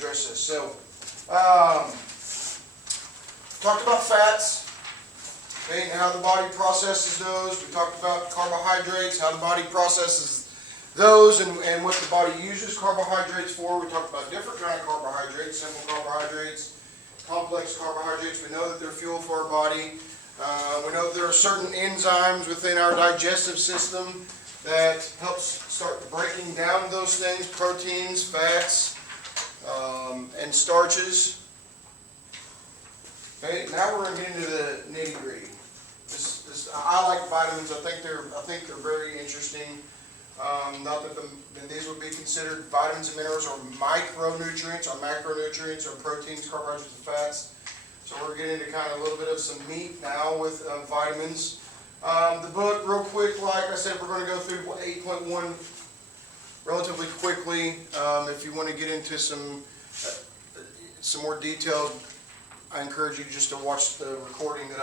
address this. So, talked about fats, okay, and how the body processes those. We talked about carbohydrates, how the body processes those, and what the body uses carbohydrates for. We talked about different kind of carbohydrates, simple carbohydrates, complex carbohydrates. We know that they're fuel for our body. We know that there are certain enzymes within our digestive system that helps start breaking down those things, proteins, fats, and starches. Okay, now we're going to get into the nitty-gritty. I like vitamins. I think they're very interesting. Not that these would be considered vitamins and minerals or micronutrients or macronutrients or proteins, carbohydrates, and fats. So we're getting into kind of a little bit of some meat now with vitamins. The book, real quick, like I said, we're going to go through 8.1 relatively quickly. If you want to get into some more detail, I encourage you just to watch the recording that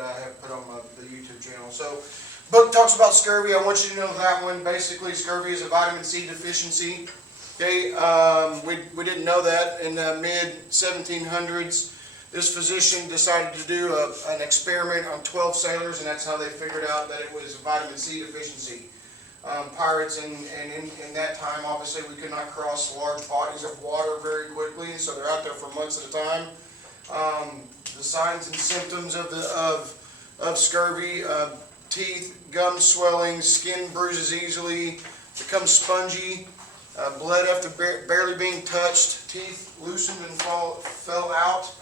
I have put on the YouTube channel. So, book talks about scurvy. I want you to know that one. Basically, scurvy is a vitamin C deficiency. Okay, we didn't know that in the mid-1700s. This physician decided to do an experiment on 12 sailors, and that's how they figured out that it was a vitamin C deficiency. Pirates in that time, obviously, we could not cross large bodies of water very quickly, and so they're out there for months at a time. The signs and symptoms of scurvy: teeth, gum swelling, skin bruises easily, become spongy, bled after barely being touched, teeth loosened and fell out.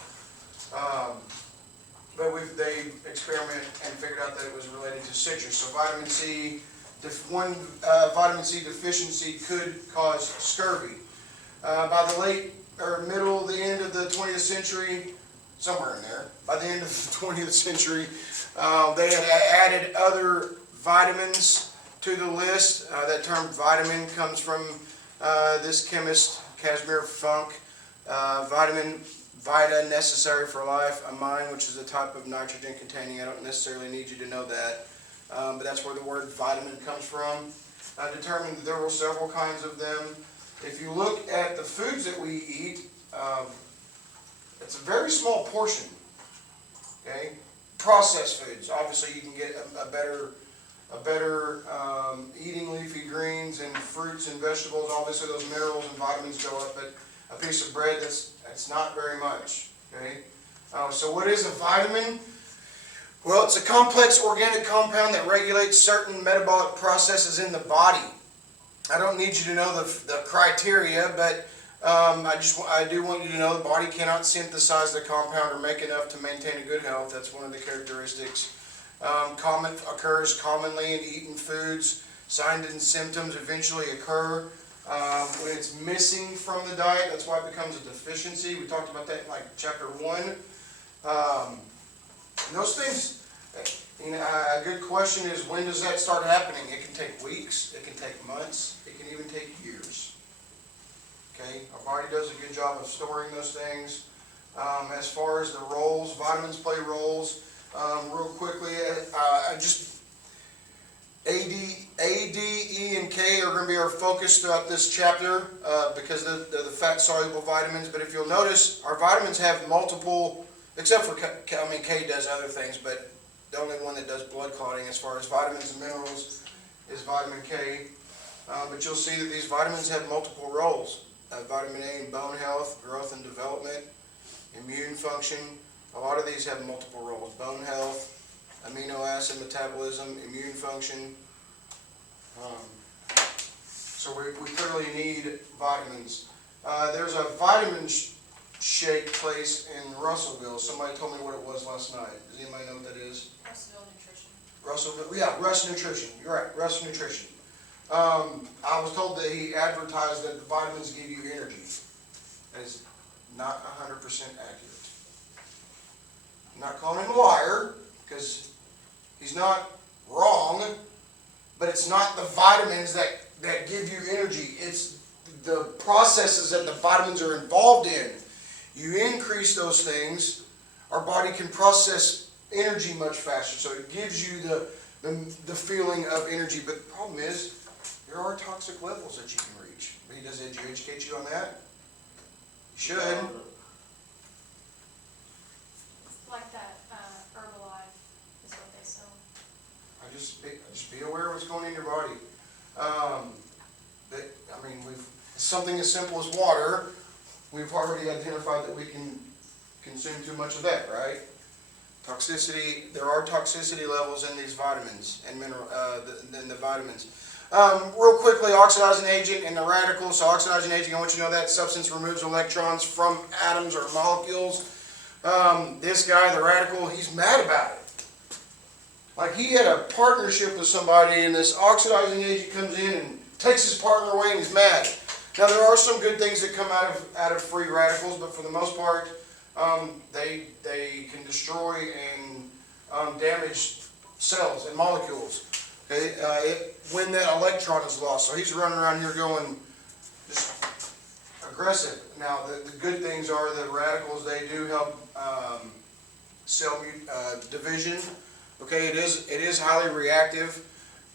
But they experimented and figured out that it was related to citrus. So vitamin C, vitamin C deficiency could cause scurvy. By the late or middle, the end of the 20th century, somewhere in there, by the end of the 20th century, they had added other vitamins to the list. That term vitamin comes from this chemist, Casimir Funk. Vitamin, vita, necessary for life. Amine, which is a type of nitrogen containing. I don't necessarily need you to know that, but that's where the word vitamin comes from. I determined that there were several kinds of them. If you look at the foods that we eat, it's a very small portion. Okay, processed foods. Obviously, you can get a better eating leafy greens and fruits and vegetables. Obviously, those minerals and vitamins go up, but a piece of bread, that's not very much. Okay, so what is a vitamin? Well, it's a complex organic compound that regulates certain metabolic processes in the body. I don't need you to know the criteria, but I do want you to know the body cannot synthesize the compound or make enough to maintain a good health. That's one of the characteristics. Occurs commonly in eaten foods. Signs and symptoms eventually occur when it's missing from the diet. That's why it becomes a deficiency. We talked about that in like chapter 1. Those things, a good question is, when does that start happening? It can take weeks, it can take months, it can even take years. Okay, our body does a good job of storing those things. As far as the roles, vitamins play roles. Real quickly, A, D, E, and K are going to be our focus throughout this chapter because they're the fat-soluble vitamins. But if you'll notice, our vitamins have multiple, except for K does other things, but the only one that does blood clotting as far as vitamins and minerals is vitamin K. But you'll see that these vitamins have multiple roles. Vitamin A in bone health, growth and development, immune function. A lot of these have multiple roles. Bone health, amino acid metabolism, immune function. So we clearly need vitamins. There's a vitamin shake place in Russellville. Somebody told me what it was last night. Does anybody know what that is? Russellville Nutrition. Russellville, yeah, Russ Nutrition. You're right, Russ Nutrition. I was told that he advertised that the vitamins give you energy. That is not 100% accurate. I'm not calling him a liar, because he's not wrong, but it's not the vitamins that give you energy. It's the processes that the vitamins are involved in. You increase those things, our body can process energy much faster, so it gives you the feeling of energy. But the problem is, there are toxic levels that you can reach. Does it educate you on that? Should. Like that, Herbalife is what they sell. Just be aware of what's going in your body. It's something as simple as water. We've already identified that we can consume too much of that, right? Toxicity, there are toxicity levels in these vitamins and in the vitamins. Real quickly, oxidizing agent and the radicals. So oxidizing agent, I want you to know that substance removes electrons from atoms or molecules. This guy, the radical, he's mad about it. Like he had a partnership with somebody and this oxidizing agent comes in and takes his partner away and he's mad. Now there are some good things that come out of free radicals, but for the most part, they can destroy and damage cells and molecules. Okay? When that electron is lost. So he's running around here going just aggressive. Now the good things are the radicals, they do help cell division. Okay, it is highly reactive,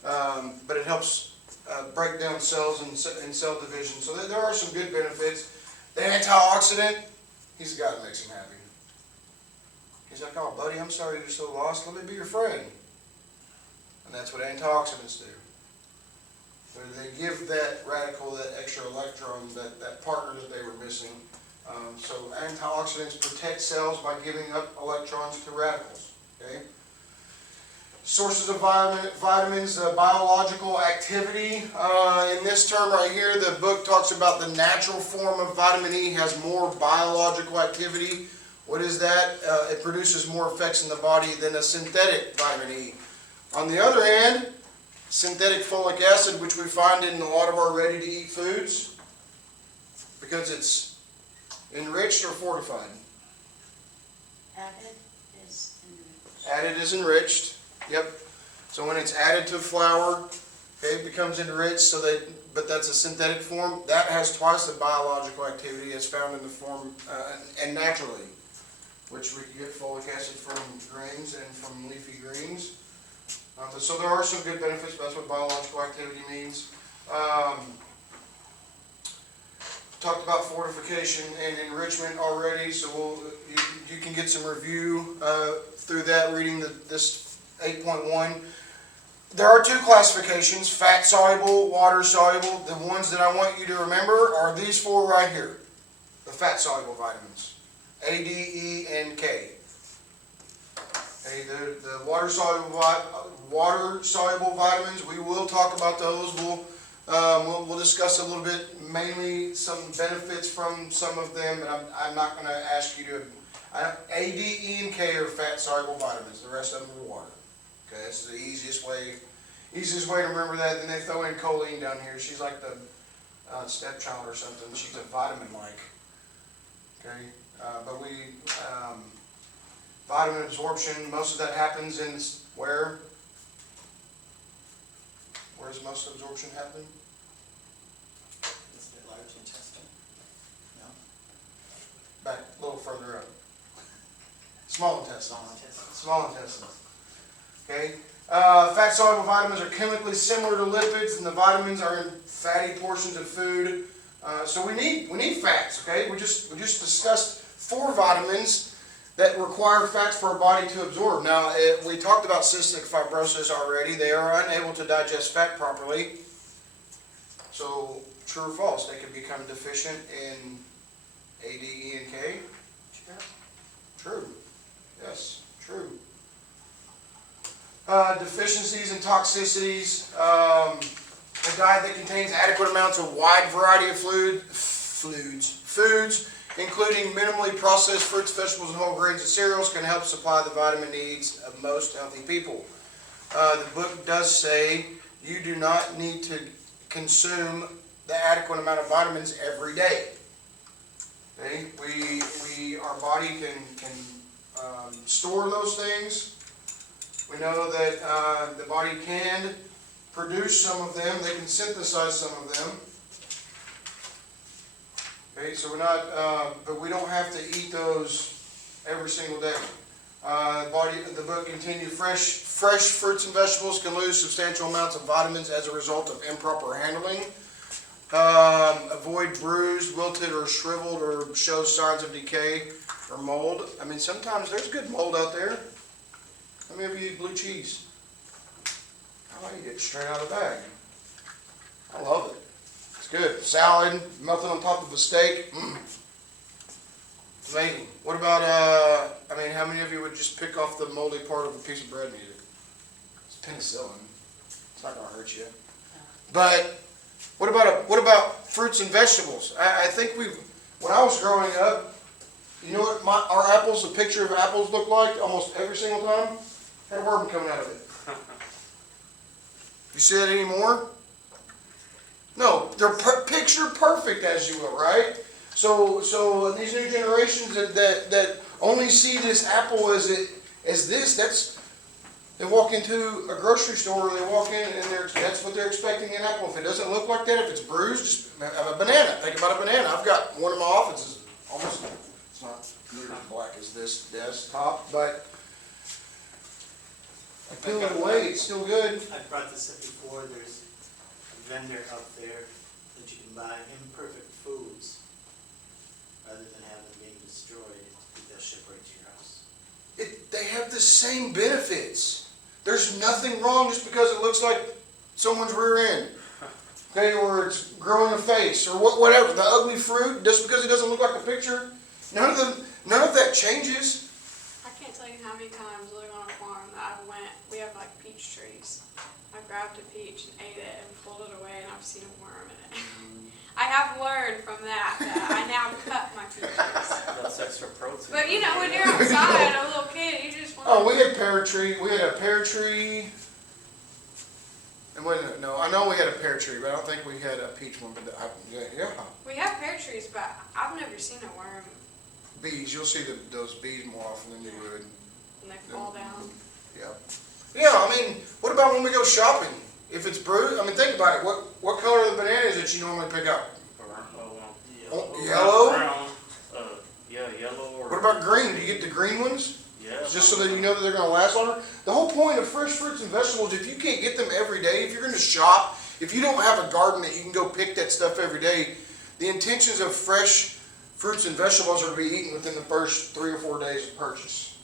but it helps break down cells and cell division. So there are some good benefits. The antioxidant, he's the guy that makes him happy. He's like, oh buddy, I'm sorry you're so lost. Let me be your friend. And that's what antioxidants do. They give that radical, that extra electron, that partner that they were missing. So antioxidants protect cells by giving up electrons to radicals. Okay. Sources of vitamins, biological activity. In this term right here, the book talks about the natural form of vitamin E has more biological activity. What is that? It produces more effects in the body than a synthetic vitamin E. On the other hand, synthetic folic acid, which we find in a lot of our ready-to-eat foods, because it's enriched or fortified? Added is enriched. Added is enriched. Yep. So when it's added to flour, okay, it becomes enriched. But that's a synthetic form. That has twice the biological activity as found in the form and naturally, which we can get folic acid from grains and from leafy greens. So there are some good benefits. But that's what biological activity means. Talked about fortification and enrichment already. So you can get some review through that reading this 8.1. There are two classifications, fat soluble, water soluble. The ones that I want you to remember are these four right here, the fat soluble vitamins, A, D, E, and K. Okay, the water soluble vitamins, we will talk about those. We'll discuss a little bit, mainly some benefits from some of them, and I'm not going to ask you to. A, D, E, and K are fat soluble vitamins. The rest of them are water. Okay, that's the easiest way to remember that. Then they throw in choline down here. She's like the stepchild or something. She's a vitamin-like. Okay, but vitamin absorption, most of that happens in where? Where does most absorption happen? Is it large intestine? No? Back a little further up. Small intestine. Small intestine. Small intestine. Okay. Fat soluble vitamins are chemically similar to lipids, and the vitamins are in fatty portions of food. So we need fats. Okay. We just discussed 4 vitamins that require fats for our body to absorb. Now we talked about cystic fibrosis already. They are unable to digest fat properly. So true or false? They can become deficient in A, D, E, and K. True. Yes. True. Deficiencies and toxicities. A diet that contains adequate amounts of wide variety of foods, including minimally processed fruits, vegetables, and whole grains and cereals, can help supply the vitamin needs of most healthy people. The book does say you do not need to consume the adequate amount of vitamins every day. Okay? Our body can store those things. We know that the body can produce some of them. They can synthesize some of them. Okay, so but we don't have to eat those every single day. The book continued, fresh fruits and vegetables can lose substantial amounts of vitamins as a result of improper handling. Avoid bruised, wilted, or shriveled, or shows signs of decay or mold. I mean, sometimes there's good mold out there. How many of you eat blue cheese? I eat it straight out of the bag. I love it. It's good. Salad, melted on top of a steak. It's amazing. What about, I mean, how many of you would just pick off the moldy part of a piece of bread and eat it? It's penicillin. It's not gonna hurt you. But what about fruits and vegetables? I think when I was growing up, you know what our apples, a picture of apples looked like almost every single time? Had a worm coming out of it. You see that anymore? No, they're picture perfect, as you will, right? So these new generations that only see this apple as this, they walk into a grocery store, they walk in, and that's what they're expecting an apple. If it doesn't look like that, if it's bruised, just have a banana. Think about a banana. I've got one in my office. It's not near as black as this desktop, but I peel it away, it's still good. I've brought this up before, there's a vendor out there that you can buy imperfect foods, rather than have them being destroyed, they'll ship right to your house. They have the same benefits. There's nothing wrong just because it looks like someone's rear end. Okay, or it's growing a face, or whatever. The ugly fruit, just because it doesn't look like the picture, none of that changes. I can't tell you how many times living on a farm that we have like peach trees. I grabbed a peach and ate it and pulled it away and I've seen a worm in it. I have learned from that I now cut my peaches. That's extra protein. But you know, when you're outside, a little kid, you just want Oh, we had pear tree. We had a pear tree. And no, I know we had a pear tree, but I don't think we had a peach one. But yeah. We have pear trees, but I've never seen a worm Bees, you'll see those bees more often than you would. and they fall down. Yeah. Yeah, I mean, what about when we go shopping? If it's bruised, I mean, think about it. What color are the bananas that you normally pick up? Yellow? Brown. Yeah, yellow or. What about green? Do you get the green ones? Yeah. Just so that you know that they're going to last longer? The whole point of fresh fruits and vegetables, if you can't get them every day, if you're going to shop, if you don't have a garden that you can go pick that stuff every day, the intentions of fresh fruits and vegetables are to be eaten within the first 3 or 4 days of purchase.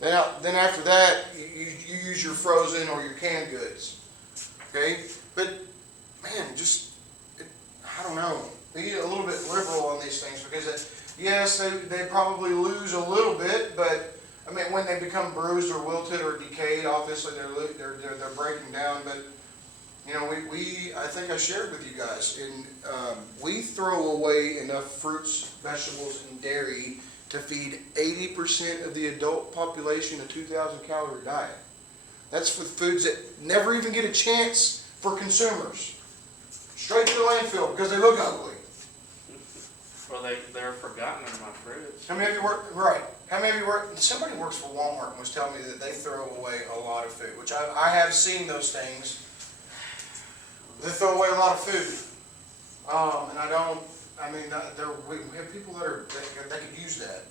Then after that, you use your frozen or your canned goods. Okay? But, man, I don't know. Be a little bit liberal on these things because, yes, they probably lose a little bit, but, I mean, when they become bruised or wilted or decayed, obviously they're breaking down. But, you know, I think I shared with you guys, we throw away enough fruits, vegetables, and dairy to feed 80% of the adult population a 2,000 calorie diet. That's with foods that never even get a chance for consumers. Straight to the landfill because they look ugly. Well, they're forgotten in my fridge. How many of you work, right, how many of you work, somebody works for Walmart and was telling me that they throw away a lot of food, which I have seen those things. They throw away a lot of food. We have people that could use that.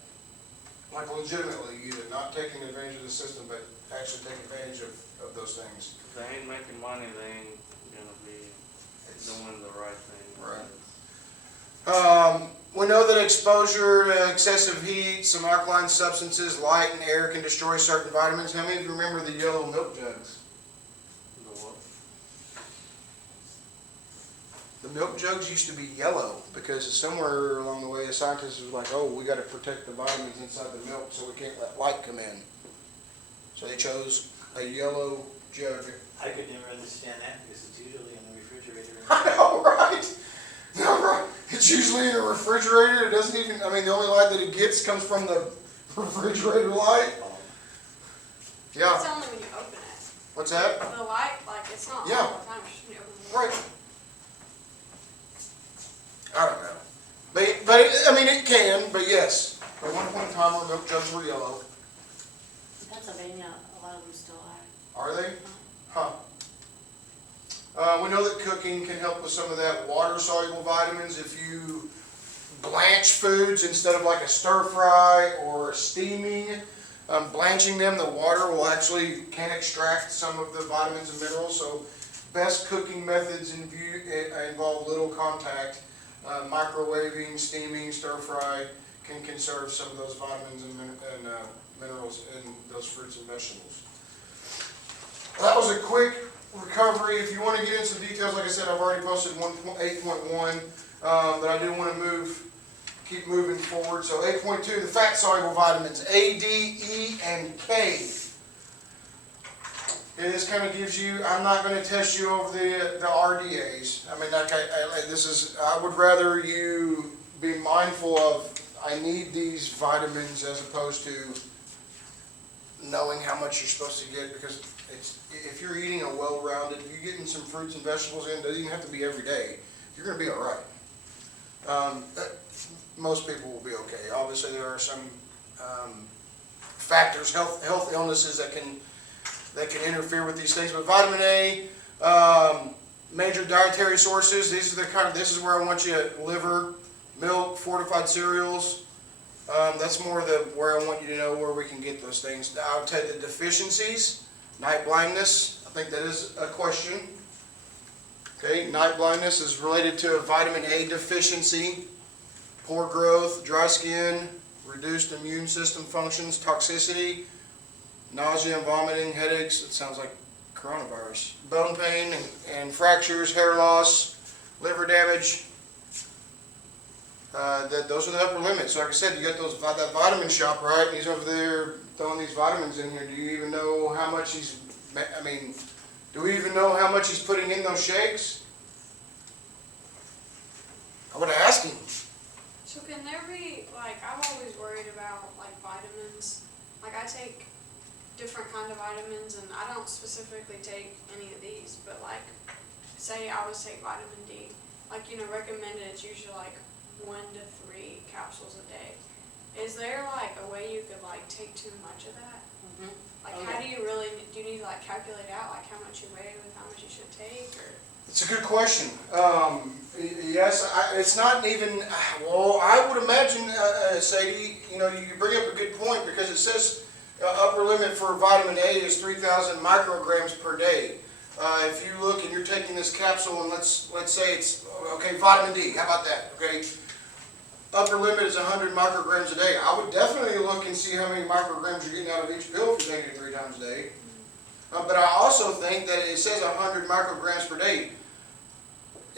Like legitimately use it, not taking advantage of the system, but actually take advantage of those things. If they ain't making money, they ain't gonna be doing the right thing. Right. We know that exposure to excessive heat, some alkaline substances, light and air can destroy certain vitamins. How many of you remember the yellow milk jugs? The what? The milk jugs used to be yellow because somewhere along the way a scientist was like, oh, we got to protect the vitamins inside the milk so we can't let light come in. So they chose a yellow jug. I could never understand that because it's usually in the refrigerator. I know, right? No, right. It's usually in a refrigerator. It doesn't even, I mean, the only light that it gets comes from the refrigerator light. Yeah. It's only when you open it. What's that? The light, like, it's not Yeah. all the time, it's just when you open the Right. I don't know. But I mean, it can, but yes. At one point in time, our milk jugs were yellow. In Pennsylvania, a lot of them still are. Are they? Huh. We know that cooking can help with some of that water-soluble vitamins. If you blanch foods instead of like a stir fry or steaming, blanching them, the water will can extract some of the vitamins and minerals. So best cooking methods involve little contact. Microwaving, steaming, stir fry can conserve some of those vitamins and minerals in those fruits and vegetables. That was a quick recovery. If you want to get into details, like I said, I've already posted 8.1, but I do want to keep moving forward. So 8.2, the fat soluble vitamins A, D, E, and K. And this kind of gives you, I'm not going to test you over the RDAs. I mean, I would rather you be mindful of, I need these vitamins, as opposed to knowing how much you're supposed to get, because if you're eating a well-rounded, if you're getting some fruits and vegetables in, it doesn't even have to be every day, you're going to be all right. Most people will be okay. Obviously, there are some factors, health illnesses that can interfere with these things. But vitamin A, major dietary sources. This is where I want you: liver, milk, fortified cereals. That's more where I want you to know where we can get those things. I would tell you the deficiencies. Night blindness, I think that is a question. Okay, night blindness is related to a vitamin A deficiency, poor growth, dry skin, reduced immune system functions, toxicity, nausea and vomiting, headaches. It sounds like coronavirus. Bone pain and fractures, hair loss, liver damage. Those are the upper limits. So like I said, you got that vitamin shop, right? And he's over there throwing these vitamins in here. Do you even know how much do we even know how much he's putting in those shakes? I would ask him. So can there be, like, I'm always worried about, like, vitamins. Like, I take different kind of vitamins, and I don't specifically take any of these, but, like, say I always take vitamin D. Like, recommended, it's usually, like, 1 to 3 capsules a day. Is there, like, a way you could, like, take too much of that? Mhm. Like, Oh, how yeah. do you need to, like, calculate out, like, how much you weigh with how much you should take, or? It's a good question. Yes, it's not even, well, I would imagine, Sadie, you bring up a good point, because it says upper limit for vitamin A is 3,000 micrograms per day. If you look and you're taking this capsule, and let's say it's, okay, vitamin D, how about that, okay? Upper limit is 100 micrograms a day. I would definitely look and see how many micrograms you're getting out of each pill if you're taking it 3 times a day. But I also think that it says 100 micrograms per day.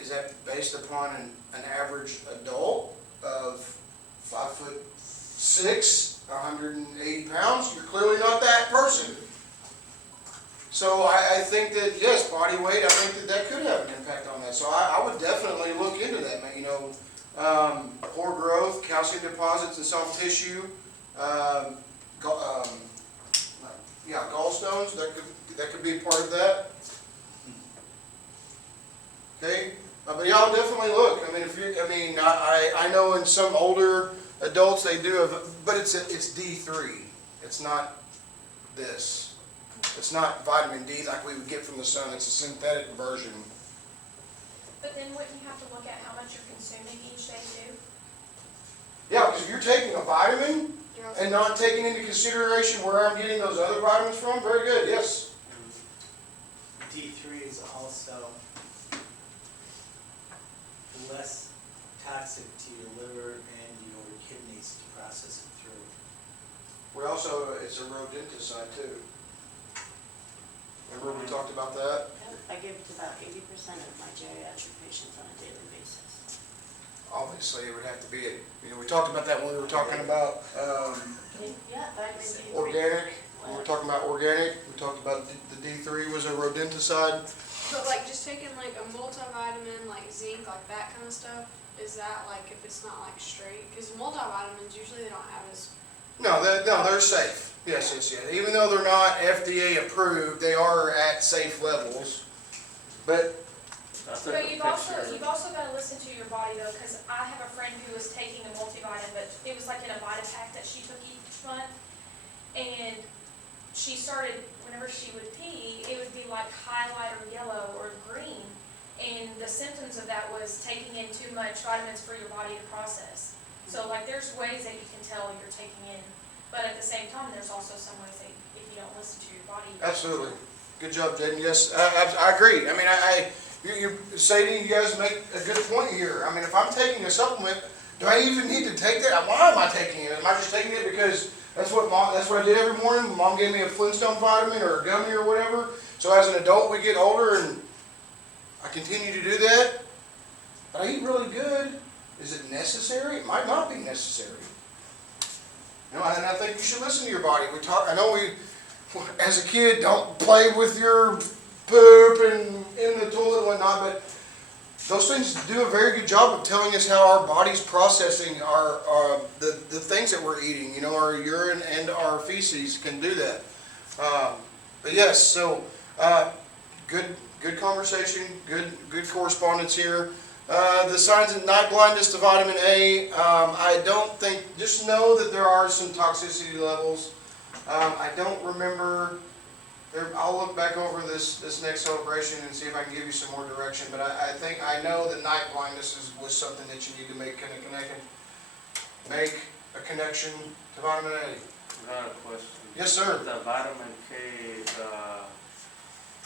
Is that based upon an average adult of 5'6", 180 pounds? You're clearly not that person. So I think that, yes, body weight, I think that could have an impact on that. So I would definitely look into that, man. Poor growth, calcium deposits in soft tissue, gallstones, that could be part of that. Okay, but y'all definitely look. I know in some older adults they do have, but it's D3. It's not this. It's not vitamin D like we would get from the sun. It's a synthetic version. But then wouldn't you have to look at how much you're consuming each day too? Yeah, because if you're taking a vitamin and not taking into consideration where I'm getting those other vitamins from, very good, yes. D3 is also less toxic to your liver and your kidneys to process it through. It's a rodenticide too. Remember we talked about that? I give it to about 80% of my geriatric patients on a daily basis. Obviously, it would have to be, we talked about that when we were talking about Yeah, vitamin D3. organic. We were talking about organic. We talked about the D3 was a rodenticide. But like just taking like a multivitamin, like zinc, like that kind of stuff, is that like if it's not like straight? Because multivitamins usually they don't have as. No, they're safe. Yes. Even though they're not FDA approved, they are at safe levels. But I took a But you've picture. also got to listen to your body though, because I have a friend who was taking a multivitamin, but it was like in a Vitapack that she took each month, and she started, whenever she would pee, it would be like highlight or yellow or green, and the symptoms of that was taking in too much vitamins for your body to process. So like there's ways that you can tell you're taking in, but at the same time, there's also some ways that if you don't listen to your body. absolutely. Good job, Jaden. Yes, I agree. I mean, Sadie, you guys make a good point here. I mean, if I'm taking a supplement, do I even need to take that? Why am I taking it? Am I just taking it because that's what I did every morning? Mom gave me a Flintstone vitamin or a gummy or whatever. So as an adult, we get older and I continue to do that. But I eat really good. Is it necessary? It might not be necessary. You know, and I think you should listen to your body. I know as a kid, don't play with your poop and in the toilet and whatnot, but those things do a very good job of telling us how our body's processing the things that we're eating. You know, our urine and our feces can do that. But yes, so good conversation, good correspondence here. The signs of night blindness to vitamin A, I don't think, just know that there are some toxicity levels. I don't remember, I'll look back over this next celebration and see if I can give you some more direction, but I know that night blindness was something that you need to make a connection to vitamin A. I got a question. Yes, sir. The vitamin K,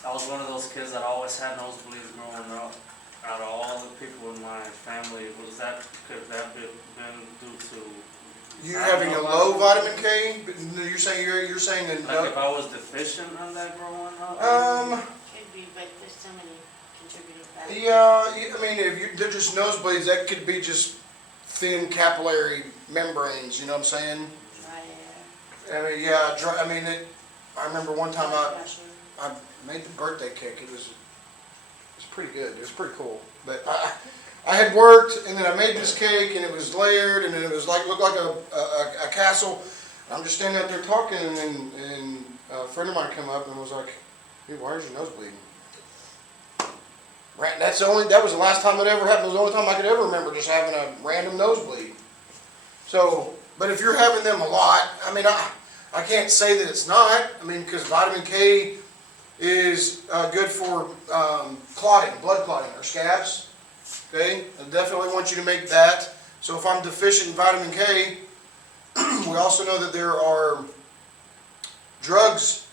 I was one of those kids that always had nosebleeds growing up. Out of all the people in my family, could that been due to You having a low vitamin K? You're saying that like if I was deficient on that growing up? Could be, but there's so many contributing factors. Yeah, I mean, if they're just nosebleeds, that could be just thin capillary membranes, you know what I'm saying? Dry air. I mean, yeah, I remember one time blood pressure. I made the birthday cake. It was pretty good. It was pretty cool. But I had worked, and then I made this cake, and it was layered, and then it was looked like a castle. I'm just standing out there talking, and a friend of mine come up and was like, "Dude, why is your nose bleeding?" That was the last time it ever happened. It was the only time I could ever remember just having a random nosebleed. So, but if you're having them a lot, I mean, I can't say that it's not. I mean, because vitamin K is good for clotting, blood clotting, or scabs. Okay, I definitely want you to make that. So if I'm deficient in vitamin K, we also know that there are drugs.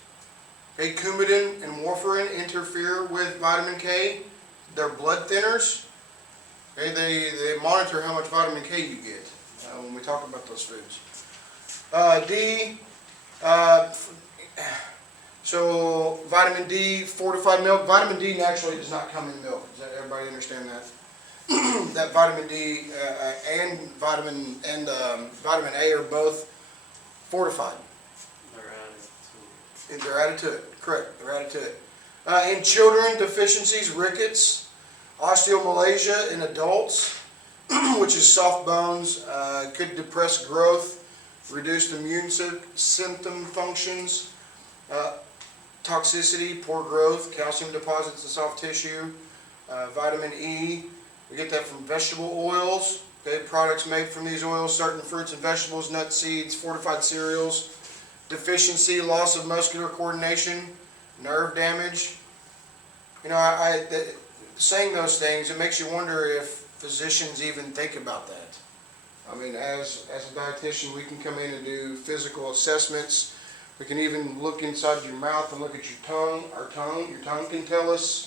Okay, Coumadin and warfarin interfere with vitamin K. They're blood thinners. Okay, they monitor how much vitamin K you get when we talk about those foods. D. So vitamin D, fortified milk. Vitamin D naturally does not come in milk. Does everybody understand that? That vitamin D and vitamin A are both fortified. They're added to it. Correct. They're added to it. In children, deficiencies, rickets, osteomalacia in adults, which is soft bones, could depress growth, reduced immune system functions. Toxicity, poor growth, calcium deposits in soft tissue, vitamin E, we get that from vegetable oils, okay, products made from these oils, certain fruits and vegetables, nuts, seeds, fortified cereals, deficiency, loss of muscular coordination, nerve damage. You know, saying those things, it makes you wonder if physicians even think about that. I mean, as a dietitian, we can come in and do physical assessments. We can even look inside your mouth and look at your tongue. Your tongue can tell us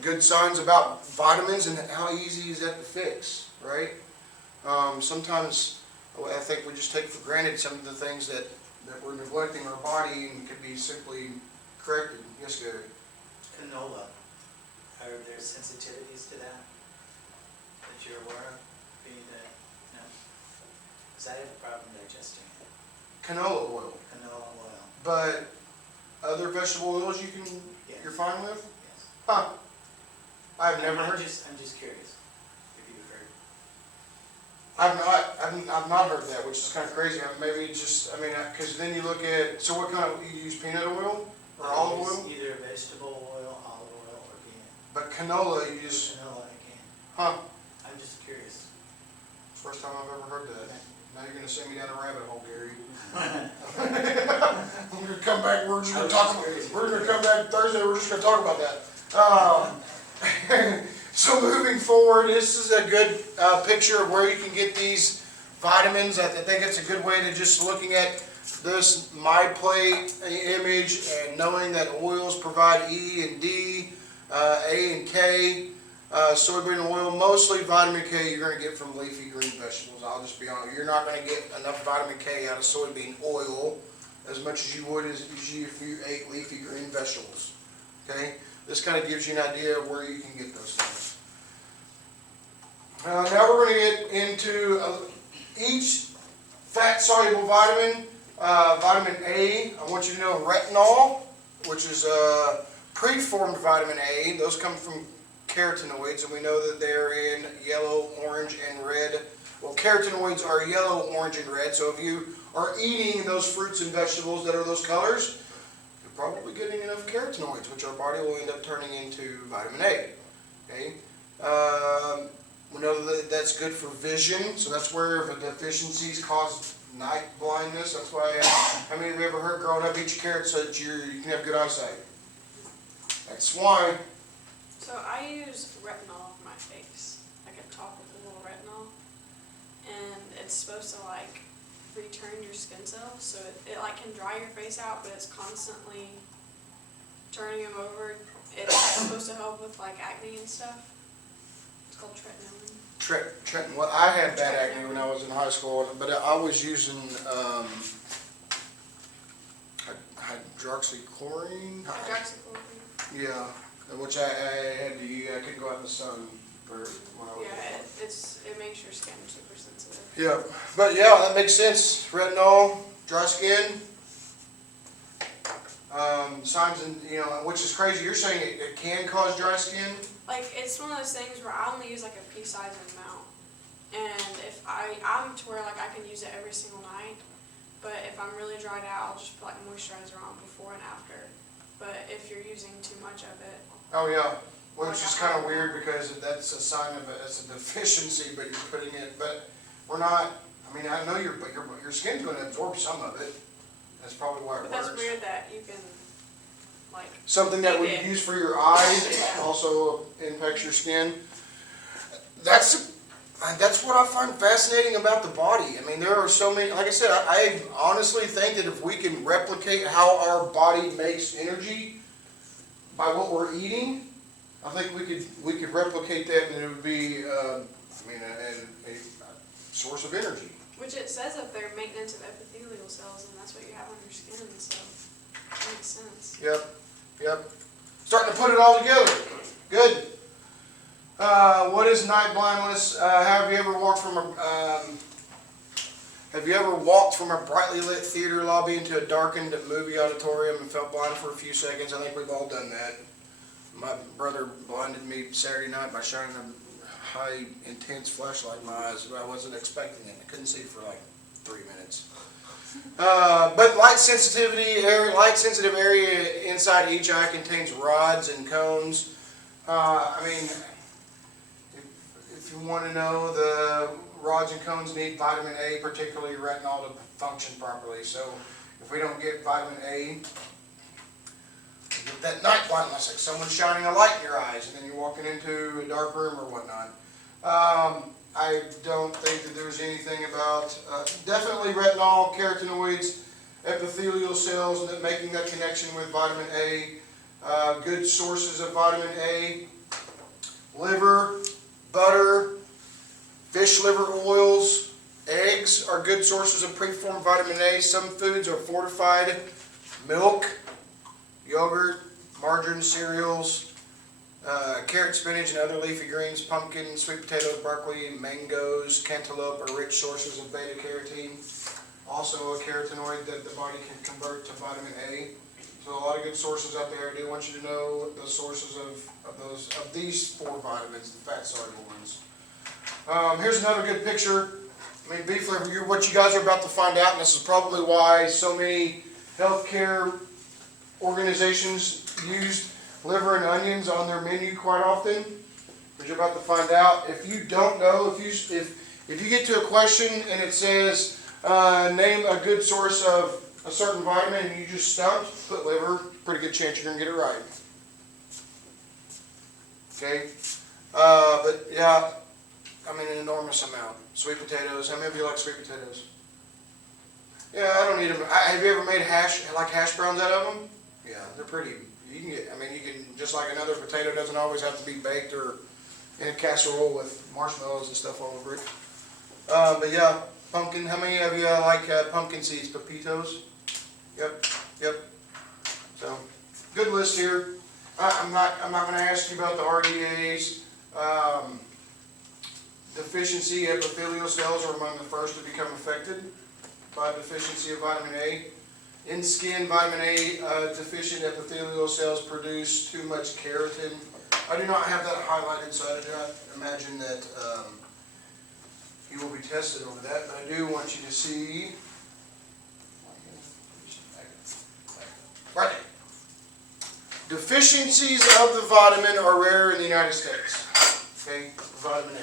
good signs about vitamins and how easy is that to fix, right? Sometimes I think we just take for granted some of the things that we're neglecting in our body and could be simply corrected. Yes, Gary? Canola, are there sensitivities to that you're aware of? No? Because I have a problem digesting it. Canola oil. Canola oil, But other vegetable oils yes. you're fine with? Yes. Huh. I've never I'm heard. I'm just curious if you've heard. I've not heard that, which is kind of crazy. Maybe it's just, because then you look at, so what kind of, you use peanut oil or olive oil? Either vegetable oil, olive oil, or peanut. But canola, you just, Canola, I can. huh? I'm just curious. First time I've ever heard that. Now you're gonna send me down a rabbit hole, Gary. We're gonna come back, we're gonna come back Thursday, we're just gonna talk about that. So moving forward, this is a good picture of where you can get these vitamins. I think it's a good way to just looking at this My Plate image and knowing that oils provide E and D, A and K, soybean oil, mostly vitamin K you're going to get from leafy green vegetables. I'll just be honest, you're not going to get enough vitamin K out of soybean oil as much as you would if you ate leafy green vegetables. Okay, this kind of gives you an idea of where you can get those things. Now we're going to get into each fat-soluble vitamin. Vitamin A, I want you to know retinol, which is preformed vitamin A. Those come from carotenoids, and we know that they're in yellow, orange, and red. Well, carotenoids are yellow, orange, and red, so if you are eating those fruits and vegetables that are those colors, you're probably getting enough carotenoids, which our body will end up turning into vitamin A. Okay? We know that that's good for vision, so that's where if a deficiencies cause night blindness. That's why, how many of you ever heard growing up, eat your carrots so that you can have good eyesight? That's why. So I use retinol for my face, like a topical retinol, and it's supposed to like return your skin cells, so it like can dry your face out, but it's constantly turning them over. It's supposed to help with like acne and stuff. It's called tretinoin. Well, I had bad acne when I was in high school, but I was using hydroxychloroquine. Hydroxychloroquine. Yeah, which I had to use. I couldn't go out in the sun for when I was. Yeah, it makes your skin super sensitive. Yeah, but yeah, that makes sense. Retinol, dry skin. Signs and which is crazy. You're saying it can cause dry skin. Like, it's one of those things where I only use like a pea-sized amount. And if I'm to where like I can use it every single night, but if I'm really dried out, I'll just put like moisturizer on before and after. But if you're using too much of it. Oh yeah, which is kind of weird because that's a sign of it's a deficiency, but you're putting it, but we're not, I mean, I know your skin's going to absorb some of it. That's probably why it But works. that's weird that you can like. Something that we use for your eyes also impacts your skin. That's what I find fascinating about the body. I mean, there are so many, like I said, I honestly think that if we can replicate how our body makes energy by what we're eating, I think we could replicate that and it would be, a source of energy. Which it says up there, maintenance of epithelial cells, and that's what you have on your skin, so it makes sense. Yep. Starting to put it all together. Good. What is night blindness? Have you ever walked from a brightly lit theater lobby into a darkened movie auditorium and felt blind for a few seconds? I think we've all done that. My brother blinded me Saturday night by shining a high, intense flashlight in my eyes. I wasn't expecting it. I couldn't see for like 3 minutes. But light sensitive area inside each eye contains rods and cones. If you want to know, the rods and cones need vitamin A, particularly retinol, to function properly. So if we don't get vitamin A, you get that night blindness, like someone shining a light in your eyes, and then you're walking into a dark room or whatnot. I don't think that there's anything about, definitely retinol, carotenoids, epithelial cells, and making that connection with vitamin A. Good sources of vitamin A, liver, butter, fish liver oils, eggs are good sources of preformed vitamin A. Some foods are fortified, milk, yogurt, margarine, cereals, carrot, spinach, and other leafy greens, pumpkin, sweet potatoes, broccoli, mangoes, cantaloupe are rich sources of beta-carotene. Also a carotenoid that the body can convert to vitamin A. So a lot of good sources out there. I do want you to know the sources of these 4 vitamins, the fat-soluble ones. Here's another good picture. I mean, beef liver, what you guys are about to find out, and this is probably why so many healthcare organizations use liver and onions on their menu quite often, because you're about to find out. If you don't know, if you get to a question and it says name a good source of a certain vitamin and you just stumped, put liver, pretty good chance you're going to get it right. Okay? But yeah, I mean an enormous amount. Sweet potatoes, how many of you like sweet potatoes? Yeah, I don't need them. Have you ever made hash browns out of them? Yeah, they're pretty. You can get, I mean, you can, just like another potato doesn't always have to be baked or in a casserole with marshmallows and stuff all over it. But yeah, pumpkin, how many of you like pumpkin seeds, pepitos? Yep. So, good list here. I'm not gonna ask you about the RDAs. Deficiency epithelial cells are among the first to become affected by deficiency of vitamin A. In skin, vitamin A deficient epithelial cells produce too much keratin. I do not have that highlighted, so I do not imagine that you will be tested over that, but I do want you to see. Right. Deficiencies of the vitamin are rare in the United States. Okay, vitamin A.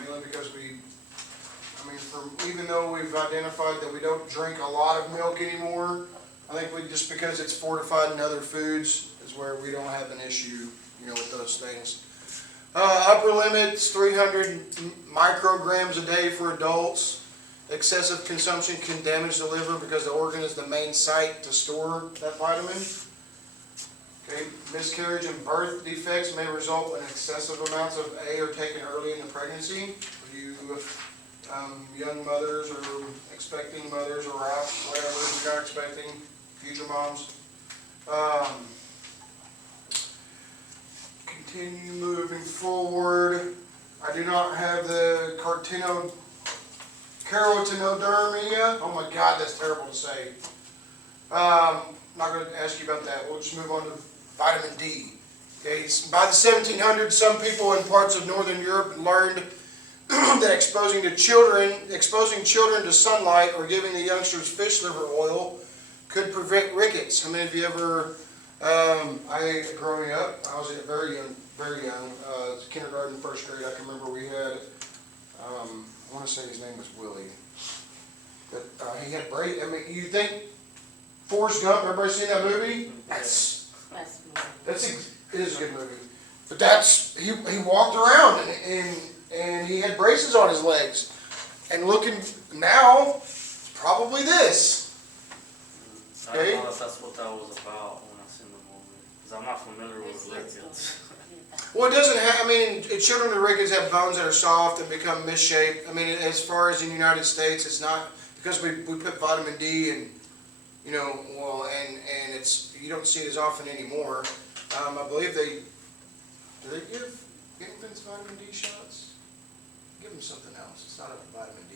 Mainly because even though we've identified that we don't drink a lot of milk anymore, I think just because it's fortified in other foods is where we don't have an issue, with those things. Upper limits, 300 micrograms a day for adults. Excessive consumption can damage the liver because the organ is the main site to store that vitamin. Okay. Miscarriage and birth defects may result when excessive amounts of A are taken early in the pregnancy. For you young mothers or expecting mothers or whatever, you're not expecting, future moms. Continue moving forward. I do not have the carotenodermia. Oh my God, that's terrible to say. I'm not going to ask you about that. We'll just move on to vitamin D. Okay, by the 1700s, some people in parts of Northern Europe learned that exposing children to sunlight or giving the youngsters fish liver oil could prevent rickets. How many of you ever? Growing up, I was very young, kindergarten, first grade. I can remember we had. I want to say his name was Willie, but he had braid. I mean, you think Forrest Gump? Everybody seen that movie? It is a good movie. But he walked around and he had braces on his legs. And looking now, it's probably this. I don't know if that's what that was about when I seen the movie. Because I'm not familiar with rickets. Well, it doesn't have, children with rickets have bones that are soft and become misshaped. As far as in the United States, it's not, because we put vitamin D and, and it's, you don't see it as often anymore. I believe do they give infants vitamin D shots? Give them something else. It's not a vitamin D.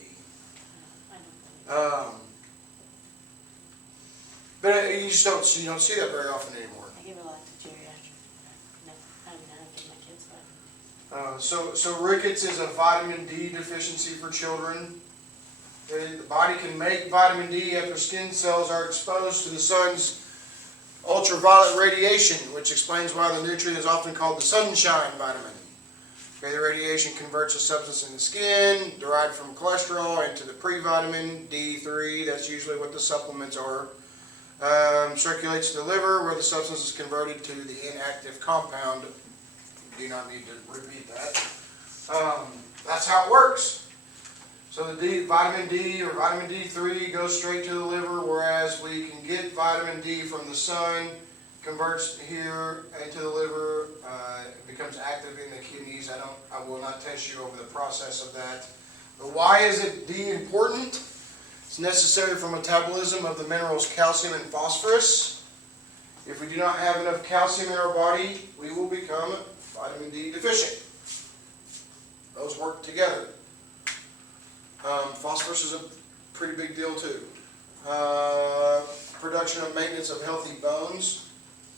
But you just don't see that very often anymore. I give it like to geriatric. I don't give my kids vitamin. So rickets is a vitamin D deficiency for children. The body can make vitamin D after skin cells are exposed to the sun's ultraviolet radiation, which explains why the nutrient is often called the sunshine vitamin. Okay, the radiation converts a substance in the skin derived from cholesterol into the pre-vitamin D3. That's usually what the supplements are. Circulates to the liver, where the substance is converted to the inactive compound. You do not need to repeat that. That's how it works. So the vitamin D or vitamin D3 goes straight to the liver, whereas we can get vitamin D from the sun, converts here into the liver, it becomes active in the kidneys. I will not test you over the process of that. But why is it D important? It's necessary for metabolism of the minerals calcium and phosphorus. If we do not have enough calcium in our body, we will become vitamin D deficient. Those work together. Phosphorus is a pretty big deal too. Production and maintenance of healthy bones.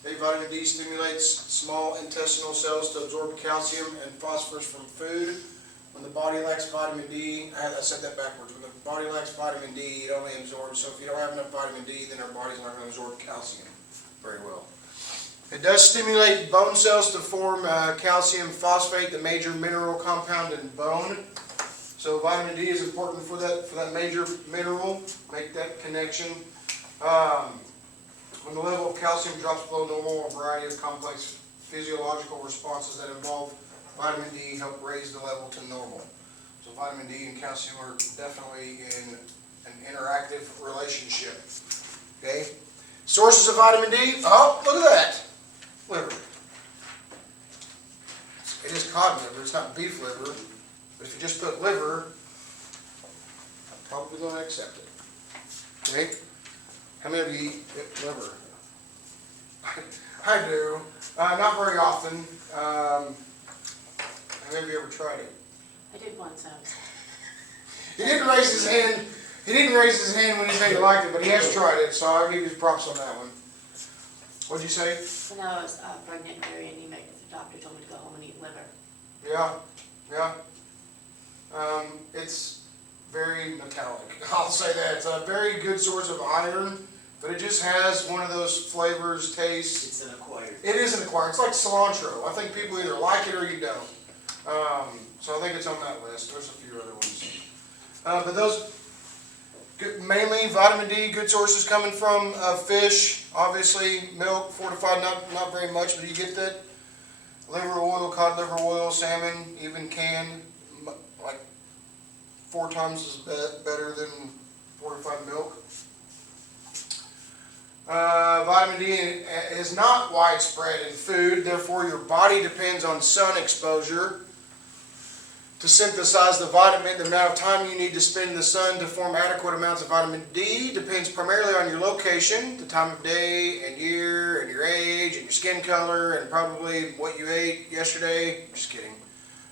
Vitamin D stimulates small intestinal cells to absorb calcium and phosphorus from food. When the body lacks vitamin D, I said that backwards. When the body lacks vitamin D, it only absorbs. So if you don't have enough vitamin D, then our body's not going to absorb calcium very well. It does stimulate bone cells to form calcium phosphate, the major mineral compound in bone. So vitamin D is important for that major mineral. Make that connection. When the level of calcium drops below normal, a variety of complex physiological responses that involve vitamin D help raise the level to normal. So vitamin D and calcium are definitely in an interactive relationship. Okay? Sources of vitamin D, oh, look at that. Liver. It is cod liver, it's not beef liver. But if you just put liver, I'm probably going to accept it. Okay? How many of you eat liver? I do. Not very often. How many of you ever tried it? I did once, He didn't raise his hand. He didn't raise his hand when he said he liked it, but he has tried it, so I'll give you props on that one. What'd you say? when I was pregnant, Mary and the doctor told me to go home and eat liver. Yeah, yeah. It's very metallic. I'll say that. It's a very good source of iron, but it just has one of those flavors, tastes. It's an acquired. It is an acquired. It's like cilantro. I think people either like it or you don't. So I think it's on that list. There's a few other ones. But those, mainly vitamin D, good sources coming from fish, obviously milk, fortified, not very much, but you get that. Liver oil, cod liver oil, salmon, even canned, like 4 times better than fortified milk. Vitamin D is not widespread in food, therefore your body depends on sun exposure to synthesize the vitamin. The amount of time you need to spend in the sun to form adequate amounts of vitamin D depends primarily on your location, the time of day and year, and your age, and your skin color, and probably what you ate yesterday. Just kidding.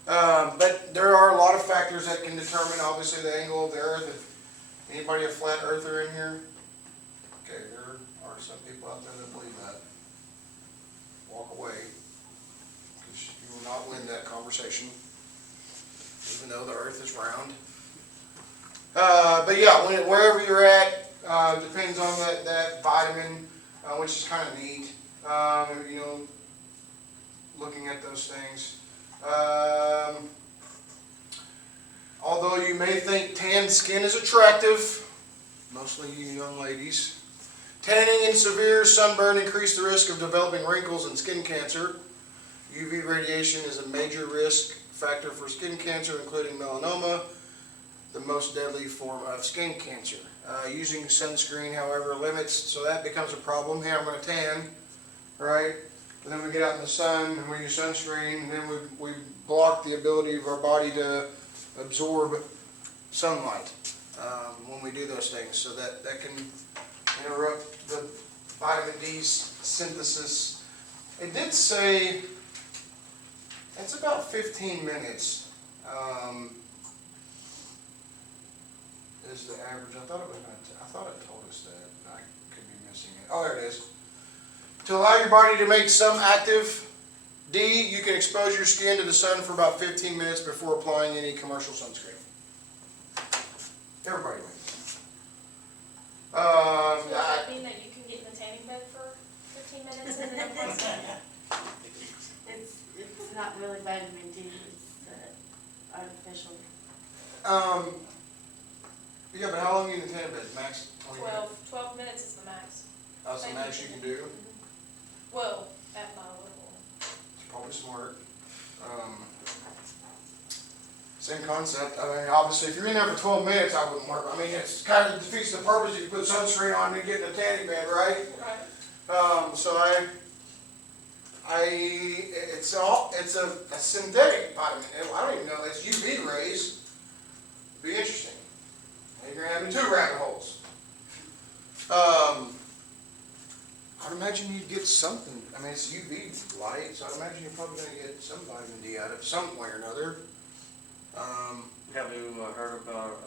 But there are a lot of factors that can determine, obviously, the angle of the earth. If anybody a flat earther in here? Okay, there are some people out there that believe that. Walk away, because you will not win that conversation, even though the earth is round. But yeah, wherever you're at, depends on that vitamin, which is kind of neat, you know, looking at those things. Although you may think tanned skin is attractive, mostly you young ladies, tanning and severe sunburn increase the risk of developing wrinkles and skin cancer. UV radiation is a major risk factor for skin cancer, including melanoma, the most deadly form of skin cancer. Using sunscreen, however, limits, so that becomes a problem. Hey, I'm going to tan, right? And then we get out in the sun and we use sunscreen, and then we block the ability of our body to absorb sunlight when we do those things. So that can interrupt the vitamin D's synthesis. It did say it's about 15 minutes is the average. I thought it told us that. I could be missing it. Oh, there it is. To allow your body to make some active D, you can expose your skin to the sun for about 15 minutes before applying any commercial sunscreen. Everybody wins. So does that mean that you can get in the tanning bed for 15 minutes and then apply sun? It's not really vitamin D, it's artificial. Yeah, but how long are you in the tan bed? Max 20 minutes? 12 minutes is the max. That's the max you can do. Well, at my level. It's probably smart. Same concept. I mean, obviously, if you're in there for 12 minutes, I wouldn't work. I mean, it's kind of defeats the purpose if you put sunscreen on and get in a tanning bed, right? Right. So it's a synthetic vitamin. I don't even know. It's UV rays. It'd be interesting. You're gonna have me 2 rabbit holes. I'd imagine you'd get something. I mean, it's UV light, so I'd imagine you're probably gonna get some vitamin D out of it some way or another. Have you heard about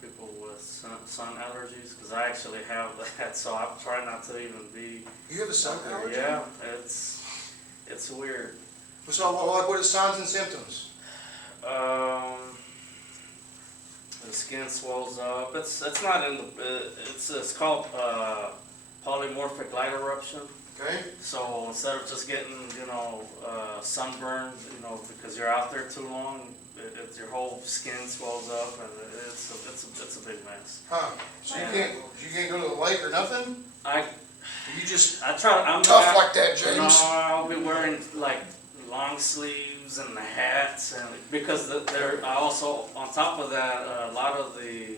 people with sun allergies? Because I actually have that, so I'm trying not to even be. You have a sun allergy? Yeah, it's weird. So, what are signs and symptoms? The skin swells up. It's not in the. It's called polymorphic light eruption. Okay. So instead of just getting sunburned, because you're out there too long, your whole skin swells up, and it's a big mess. Huh. So you can't go to the lake or nothing? You just I try. I'm tough not, like that, James. No, I'll be wearing like long sleeves and the hats, and because I also on top of that, a lot of the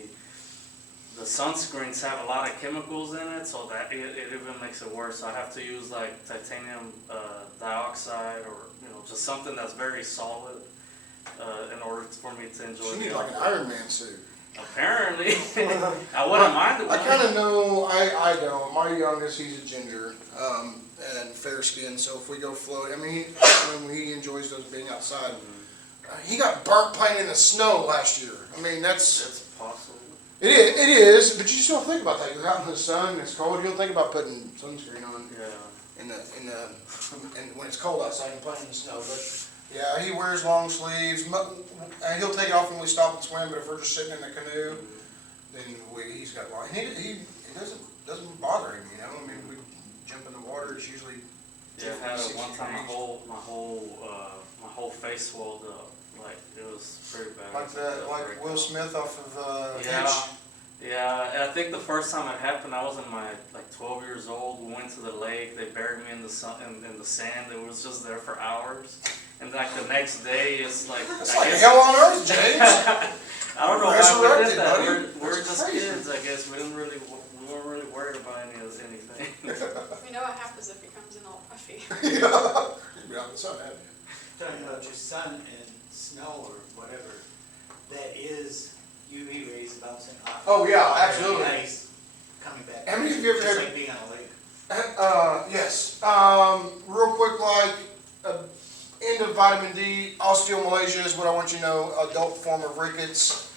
sunscreens have a lot of chemicals in it, so that it even makes it worse. I have to use like titanium dioxide, or just something that's very solid in order for me to enjoy. You the need like an outdoor. Iron Man suit. Apparently, I wouldn't mind it. I kind of know, I don't. My youngest, he's a ginger, and fair skinned, so if we go float, I mean, he enjoys those being outside. He got burnt playing in the snow last year. I mean, It's possible. it is, but you just don't think about that. You're out in the sun, it's cold, you don't think about putting sunscreen on Yeah. and when it's cold outside and playing in the snow. But yeah, he wears long sleeves, and he'll take it off when we stop and swim, but if we're just sitting in the canoe, then he's got long, it doesn't bother him, I mean, we jump in the water, it's usually Yeah, I had 50, it one 60 time. degrees. My whole face swelled up. Like it was pretty bad. Like Will Smith off of Yeah. Hitch. Yeah, and I think the first time it happened, I was in my 12 years old. We went to the lake. They buried me in the sun, in the sand. It was just there for hours. And like the next day, it's like It's I like guess- hell on earth, James. I don't know how we Resurrected, did that. buddy. We're That's just crazy. kids, I guess. We weren't really worried about anything. We know what happens if he comes in all puffy. You've been out in the sun, haven't you? Talking about your sun and snow or whatever, that is UV rays bouncing off. Oh, yeah, of the absolutely. ice coming back. How many of you ever Just had- like being on a lake. Yes. Real quick, end of vitamin D, osteomalacia is what I want you to know. Adult form of rickets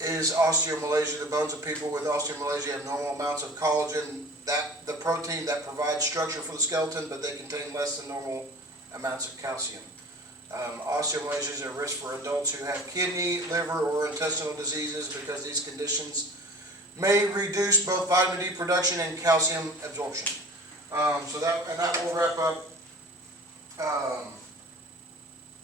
is osteomalacia. The bones of people with osteomalacia have normal amounts of collagen, the protein that provides structure for the skeleton, but they contain less than normal amounts of calcium. Osteomalacia is a risk for adults who have kidney, liver, or intestinal diseases because these conditions may reduce both vitamin D production and calcium absorption. So that will wrap up.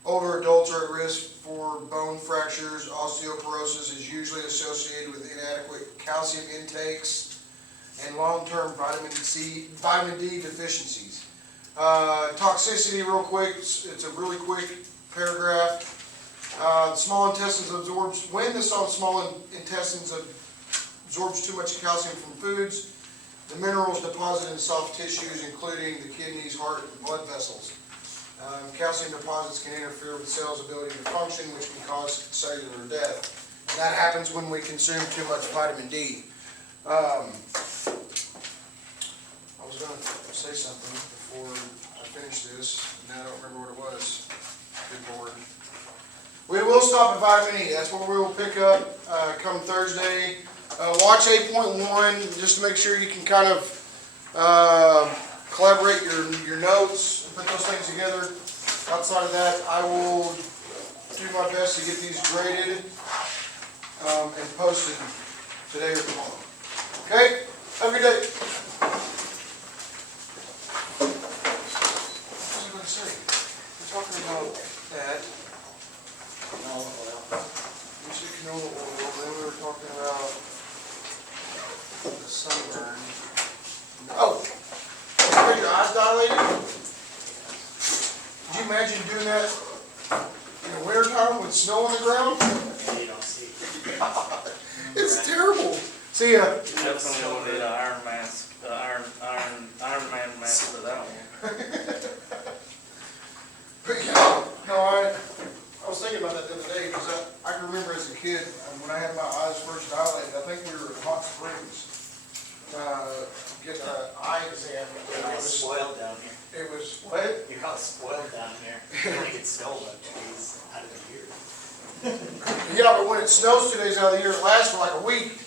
Older adults are at risk for bone fractures. Osteoporosis is usually associated with inadequate calcium intakes and long-term vitamin D deficiencies. Toxicity, real quick, it's a really quick paragraph. The small intestines absorbs, when the small intestines absorbs too much calcium from foods, the minerals deposit in soft tissues, including the kidneys, heart, and blood vessels. Calcium deposits can interfere with cells' ability to function, which can cause cellular death. And that happens when we consume too much vitamin D. I was going to say something before I finish this, and now I don't remember what it was. Good Lord. We will stop at vitamin E. That's what we will pick up come Thursday. Watch 8.1 just to make sure you can kind of collaborate your notes and put those things together. Outside of that, I will do my best to get these graded and posted today or tomorrow. Okay? Have a good day. What was I going to say? We're talking about that. Canola oil. We said canola oil, then we were talking about the sunburn. Oh! Are your eyes dilated? Could you imagine doing that in the winter time with snow on the ground? And you don't see. It's terrible. See ya. Definitely will need an Iron mask, Iron Man mask for that one. But yeah, no, I was thinking about that the other day because I can remember as a kid when I had my eyes first dilated. I think we were in Hot Springs getting an eye exam. You're all spoiled down here. It was what? You're all spoiled down here. You only get snow about 2 days out of the year. Yeah, but when it snows 2 days out of the year, it lasts for like a week.